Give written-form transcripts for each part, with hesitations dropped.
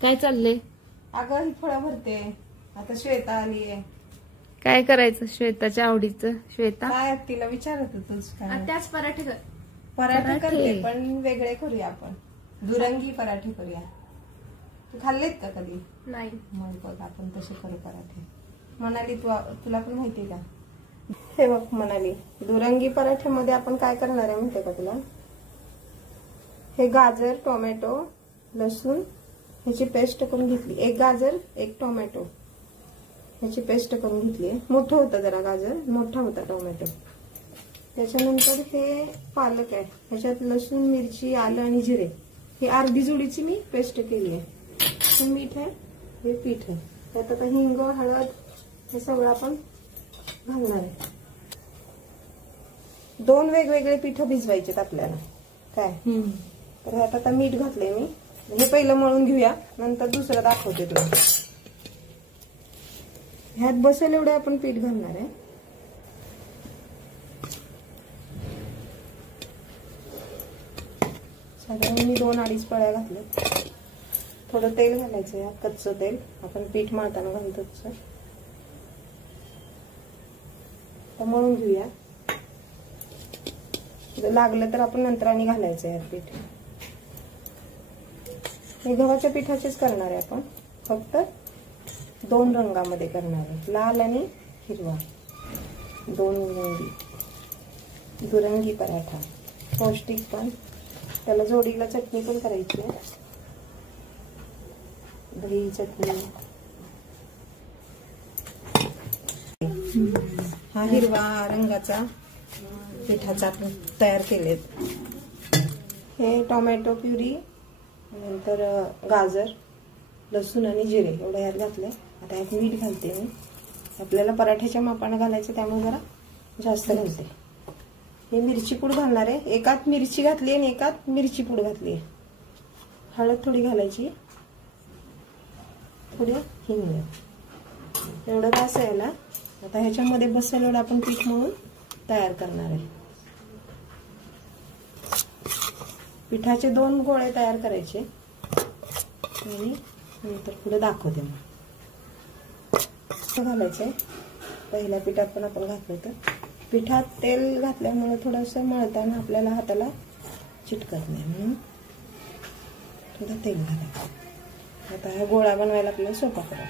काय चाललंय? अगं ही फळं भरते. आता श्वेता आलीये. काय करायचं श्वेताच्या आवडीचं? श्वेता काय तिला विचारत होतोस काय? त्याच पराठे कर. पराठे करते पण वेगळे करूया आपण. दुरंगी पराठे करूया. तू खाल्लेत का कधी? नाही. मग बघ आपण तसे करू पराठे. म्हणाली तुला पण माहितीये का? हे बघ म्हणाली दुरंगी पराठ्यामध्ये आपण काय करणार आहे माहितीये का तुला? हे गाजर, टोमॅटो, लसूण ह्याची पेस्ट करून घेतली. एक गाजर, एक टोमॅटो ह्याची पेस्ट करून घेतली. मोठं होतं जरा गाजर, मोठा होता टोमॅटो. त्याच्यानंतर हे पालक आहे. ह्याच्यात लसूण, मिरची, आलं आणि जिरे ही अर्धी जुडीची मी पेस्ट केली आहे. हे मीठ आहे, हे पीठ आहे. त्यात आता हिंग, हळद हे सगळं आपण घालणार आहे. 2 वेगवेगळे पीठ भिजवायचे आपल्याला. काय तर ह्यात आता मीठ घातलंय मी. हे पहिलं मळून घेऊया, नंतर दुसरं दाखवते तुला. ह्यात बसेल एवढे आपण पीठ घालणार आहे. साधारण मी 2-2.5 पळ्या घातल्या. थोडं तेल घालायचं यात, कच्चं तेल आपण पीठ मळताना घालतो तसं. तर मळून घेऊया. जर लागलं तर आपण नंतर आणि घालायचं यात पीठ. हे गव्हाच्या पिठाचेच करणार आहे आपण, फक्त 2 रंगामध्ये करणार आहे, लाल आणि हिरवा. 2 रंगी दुरंगी पराठा. पौष्टिक पण, त्याला जोडीला चटणी पण करायची आहे. दही चटणी. हा हिरवा रंगाचा पिठाचा आपण तयार केलेत. हे टोमॅटो प्युरी, नंतर गाजर, लसूण आणि जिरे एवढं यात घातलंय. आता यात मीठ घालते मी. आपल्याला पराठ्याच्या मापानं घालायचं त्यामुळे जरा जास्त घालते. हे मिरची पूड घालणार आहे. एकात मिरची घातली आणि एकात मिरची पूड घातली. हळद थोडी घालायची, थोडी हिंग. एवढं बास आहे याला. आता ह्याच्यामध्ये बसेल एवढं आपण पीठ मळून तयार करणार आहे. पिठाचे 2 गोळे तयार करायचे आणि नंतर पुढे दाखवते मग घालायचंय. पहिल्या पिठात पण आपण घातलं होतं. पिठात तेल घातल्यामुळे थोडंसं मळताना आपल्याला हाताला चिटकत नाही म्हणून थोडं तेल घालायचं. आता हा गोळा बनवायला आपल्याला सोपा पडेल.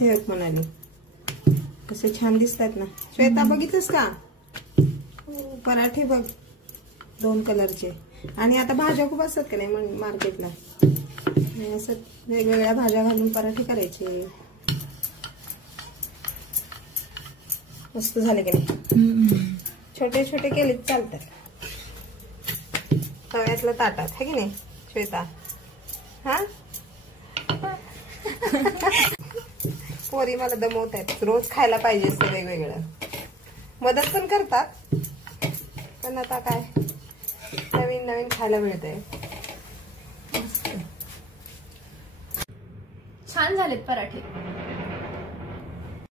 हे एक म्हणाली कसे छान दिसतात ना श्वेता, बघितलंस का? पराठे बघ 2 कलरचे. आणि आता भाज्या खूप असतात का नाही मार्केटला, असं वेगवेगळ्या भाज्या घालून पराठे करायचे. मस्त झाले की नाही? छोटे छोटे केले चालतात. तव्यातलं ताटात है की नाही श्वेता? हा पोरी मला दमवत आहेत. रोज खायला पाहिजे असतं वेगवेगळं. मदत पण करतात पण आता काय नवीन नवीन खायला मिळतंय. छान झालेत पराठे.